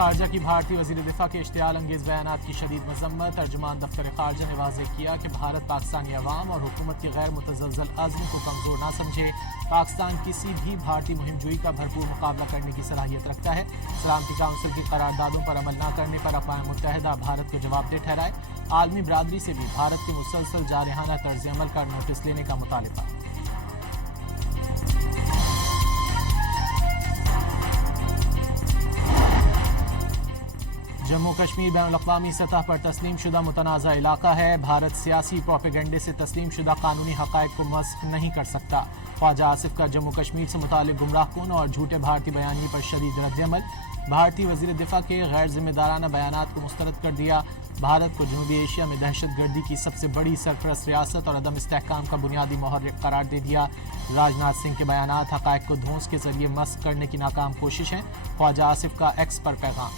خارجہ کی بھارتی وزیر دفاع کے اشتعال انگیز بیانات کی شدید مذمت۔ ترجمان دفتر خارجہ نے واضح کیا کہ بھارت پاکستانی عوام اور حکومت کی غیر متزلزل عزم کو کمزور نہ سمجھے۔ پاکستان کسی بھی بھارتی مہم جوئی کا بھرپور مقابلہ کرنے کی صلاحیت رکھتا ہے۔ سلامتی کونسل کی قراردادوں پر عمل نہ کرنے پر اقوام متحدہ بھارت کو جواب دہ ٹھہرائے۔ عالمی برادری سے بھی بھارت کے مسلسل جارحانہ طرز عمل کا نوٹس لینے کا مطالبہ۔ جموں کشمیر بین الاقوامی سطح پر تسلیم شدہ متنازع علاقہ ہے۔ بھارت سیاسی پروپیگنڈے سے تسلیم شدہ قانونی حقائق کو مسخ نہیں کر سکتا۔ خواجہ آصف کا جموں کشمیر سے متعلق گمراہ کن اور جھوٹے بھارتی بیانیے پر شدید رد عمل۔ بھارتی وزیر دفاع کے غیر ذمہ دارانہ بیانات کو مسترد کر دیا۔ بھارت کو جنوبی ایشیا میں دہشت گردی کی سب سے بڑی سرپرست ریاست اور عدم استحکام کا بنیادی محرک قرار دے دیا۔ راجناتھ سنگھ کے بیانات حقائق کو دھونس کے ذریعے مسخ کرنے کی ناکام کوشش ہے۔ خواجہ آصف کا ایکس پر پیغام۔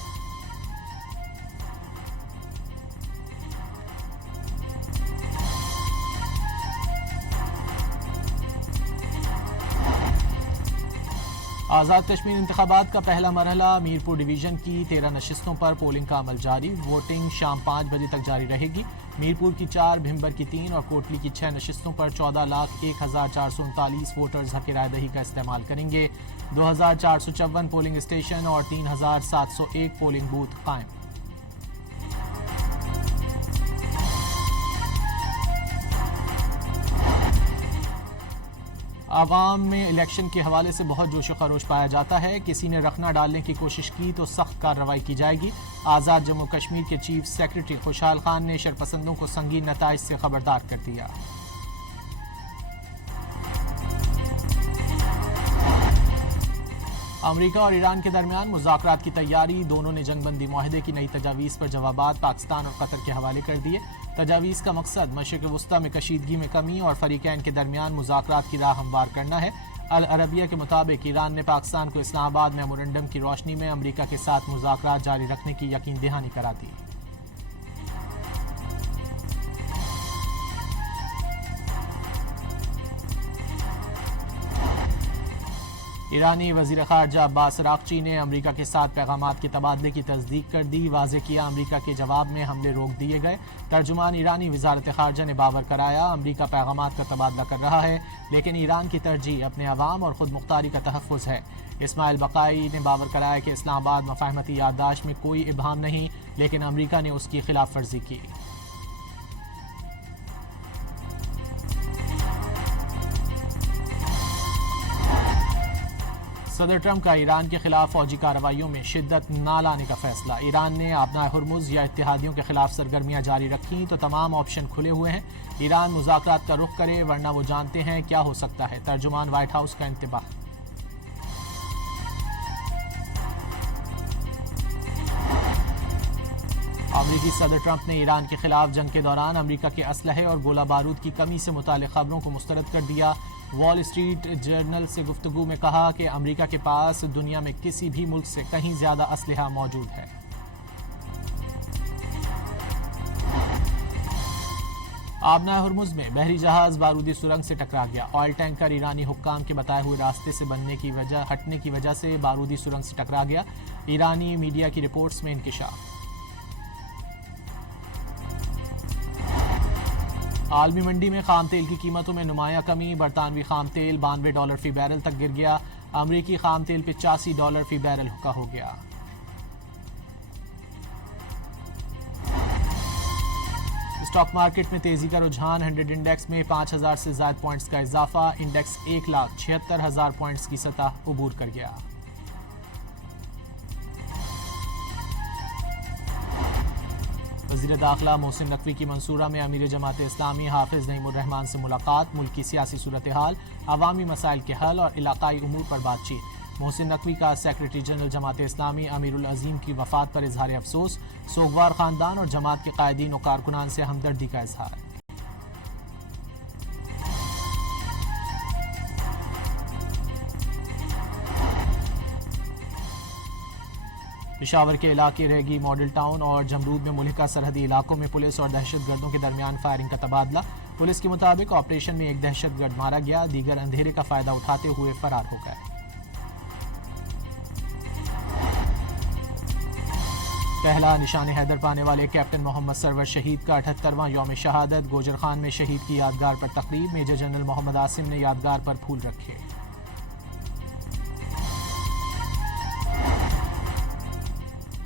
آزاد کشمیر انتخابات کا پہلا مرحلہ میرپور ڈویژن کی 13 نشستوں پر پولنگ کا عمل جاری۔ ووٹنگ شام 5 بجے تک جاری رہے گی۔ میرپور کی 4، بھمبر کی 3 اور کوٹلی کی 6 نشستوں پر 14,01,439 ووٹرز حق رائے دہی کا استعمال کریں گے۔ 2,454 پولنگ اسٹیشن اور 3,701 پولنگ بوتھ قائم۔ عوام میں الیکشن کے حوالے سے بہت جوش و خروش پایا جاتا ہے۔ کسی نے رخنہ ڈالنے کی کوشش کی تو سخت کارروائی کی جائے گی۔ آزاد جموں کشمیر کے چیف سیکرٹری خوشحال خان نے شرپسندوں کو سنگین نتائج سے خبردار کر دیا۔ امریکہ اور ایران کے درمیان مذاکرات کی تیاری۔ دونوں نے جنگ بندی معاہدے کی نئی تجاویز پر جوابات پاکستان اور قطر کے حوالے کر دیے۔ تجاویز کا مقصد مشرق وسطی میں کشیدگی میں کمی اور فریقین کے درمیان مذاکرات کی راہ ہموار کرنا ہے۔ العربیہ کے مطابق ایران نے پاکستان کو اسلام آباد میمورنڈم کی روشنی میں امریکہ کے ساتھ مذاکرات جاری رکھنے کی یقین دہانی کرا دی۔ ایرانی وزیر خارجہ عباس عراقچی نے امریکہ کے ساتھ پیغامات کے تبادلے کی تصدیق کر دی۔ واضح کیا امریکہ کے جواب میں حملے روک دیے گئے۔ ترجمان ایرانی وزارت خارجہ نے باور کرایا امریکہ پیغامات کا تبادلہ کر رہا ہے، لیکن ایران کی ترجیح اپنے عوام اور خود مختاری کا تحفظ ہے۔ اسماعیل بقائی نے باور کرایا کہ اسلام آباد مفاہمتی یادداشت میں کوئی ابہام نہیں، لیکن امریکہ نے اس کی خلاف ورزی کی۔ صدر ٹرمپ کا ایران کے خلاف فوجی کارروائیوں میں شدت نہ لانے کا فیصلہ۔ ایران نے آبنائے ہرمز یا اتحادیوں کے خلاف سرگرمیاں جاری رکھیں تو تمام آپشن کھلے ہوئے ہیں۔ ایران مذاکرات کا رخ کرے ورنہ وہ جانتے ہیں کیا ہو سکتا ہے۔ ترجمان وائٹ ہاؤس کا انتباہ۔ امریکی صدر ٹرمپ نے ایران کے خلاف جنگ کے دوران امریکہ کے اسلحے اور گولہ بارود کی کمی سے متعلق خبروں کو مسترد کر دیا۔ وال اسٹریٹ جرنل سے گفتگو میں کہا کہ امریکہ کے پاس دنیا میں کسی بھی ملک سے کہیں زیادہ اسلحہ موجود ہے۔ آبنائے ہرمز میں بحری جہاز بارودی سرنگ سے ٹکرا گیا۔ آئل ٹینکر ایرانی حکام کے بتائے ہوئے راستے سے ہٹنے کی وجہ سے بارودی سرنگ سے ٹکرا گیا۔ ایرانی میڈیا کی رپورٹس میں انکشاف۔ عالمی منڈی میں خام تیل کی قیمتوں میں نمایاں کمی۔ برطانوی خام تیل $92 فی بیرل تک گر گیا۔ امریکی خام تیل $85 فی بیرل کا ہو گیا۔ اسٹاک مارکیٹ میں تیزی کا رجحان۔ 100 انڈیکس میں 5000 سے زائد پوائنٹس کا اضافہ۔ انڈیکس 1,76,000 پوائنٹس کی سطح عبور کر گیا۔ وزیر داخلہ محسن نقوی کی منصورہ میں امیر جماعت اسلامی حافظ نعیم الرحمان سے ملاقات۔ ملک کی سیاسی صورتحال، عوامی مسائل کے حل اور علاقائی امور پر بات چیت۔ محسن نقوی کا سیکرٹری جنرل جماعت اسلامی امیر العظیم کی وفات پر اظہار افسوس۔ سوگوار خاندان اور جماعت کے قائدین و کارکنان سے ہمدردی کا اظہار۔ پشاور کے علاقے ریگی ماڈل ٹاؤن اور جمرود میں ملحقہ سرحدی علاقوں میں پولیس اور دہشت گردوں کے درمیان فائرنگ کا تبادلہ۔ پولیس کے مطابق آپریشن میں ایک دہشت گرد مارا گیا، دیگر اندھیرے کا فائدہ اٹھاتے ہوئے فرار ہو گئے۔ پہلا نشان حیدر پانے والے کیپٹن محمد سرور شہید کا 78واں یوم شہادت، گوجر خان میں شہید کی یادگار پر تقریب، میجر جنرل محمد عاصم نے یادگار پر پھول رکھے۔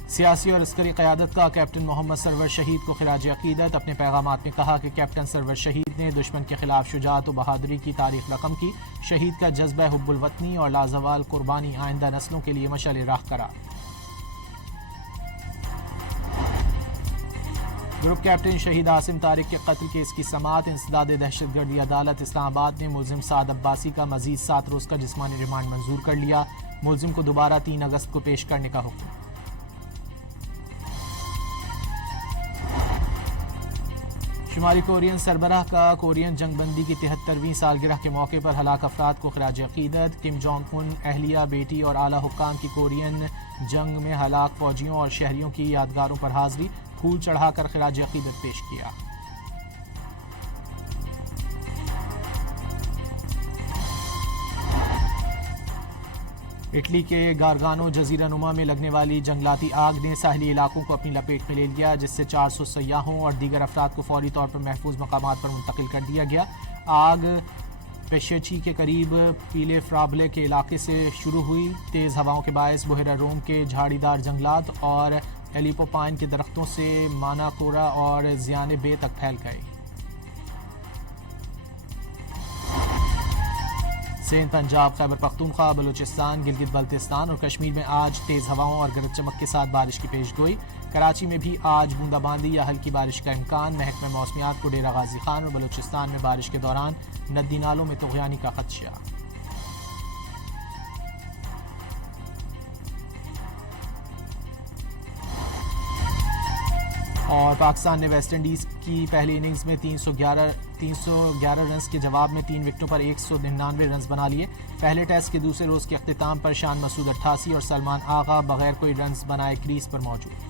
سیاسی اور عسکری قیادت کا کیپٹن محمد سرور شہید کو خراج عقیدت، اپنے پیغامات میں کہا کہ کیپٹن سرور شہید نے دشمن کے خلاف شجاعت و بہادری کی تاریخ رقم کی، شہید کا جذبہ حب الوطنی اور لازوال قربانی آئندہ نسلوں کے لیے مشعل راہ قرار۔ گروپ کیپٹن شہید عاصم طارق کے قتل کیس کی سماعت، انسداد دہشت گردی عدالت اسلام آباد نے ملزم سعد عباسی کا مزید 7 روز کا جسمانی ریمانڈ منظور کر لیا، ملزم کو دوبارہ 3 اگست کو پیش کرنے کا حکم۔ شمالی کورین سربراہ کا کورین جنگ بندی کی 73ویں سالگرہ کے موقع پر ہلاک افراد کو خراج عقیدت، کم جونگ ان، اہلیہ، بیٹی اور اعلیٰ حکام کی کورین جنگ میں ہلاک فوجیوں اور شہریوں کی یادگاروں پر حاضری، پھول چڑھا کر خراج عقیدت پیش کیا۔ اٹلی کے گارگانو جزیرہ نما میں لگنے والی جنگلاتی آگ نے ساحلی علاقوں کو اپنی لپیٹ میں لے لیا، جس سے 400 سیاحوں اور دیگر افراد کو فوری طور پر محفوظ مقامات پر منتقل کر دیا گیا۔ آگ پیشچی کے قریب پیلے فرابلے کے علاقے سے شروع ہوئی، تیز ہواؤں کے باعث بحیرہ روم کے جھاڑی دار جنگلات اور ایلیپو پائن کے درختوں سے مانا کورا اور زیان بے تک پھیل گئی۔ سندھ، پنجاب، خیبر پختونخوا، بلوچستان، گلگت بلتستان اور کشمیر میں آج تیز ہواؤں اور گرج چمک کے ساتھ بارش کی پیش گوئی۔ کراچی میں بھی آج بوندا باندی یا ہلکی بارش کا امکان، محکمہ موسمیات کو ڈیرہ غازی خان اور بلوچستان میں بارش کے دوران ندی نالوں میں طغیانی کا خدشہ۔ اور پاکستان نے ویسٹ انڈیز کی پہلی اننگز میں 311 رنز کے جواب میں 3 وکٹوں پر 199 رنز بنا لیے۔ پہلے ٹیسٹ کے دوسرے روز کے اختتام پر شان مسعود 88 اور سلمان آغا بغیر کوئی رنز بنائے کریز پر موجود۔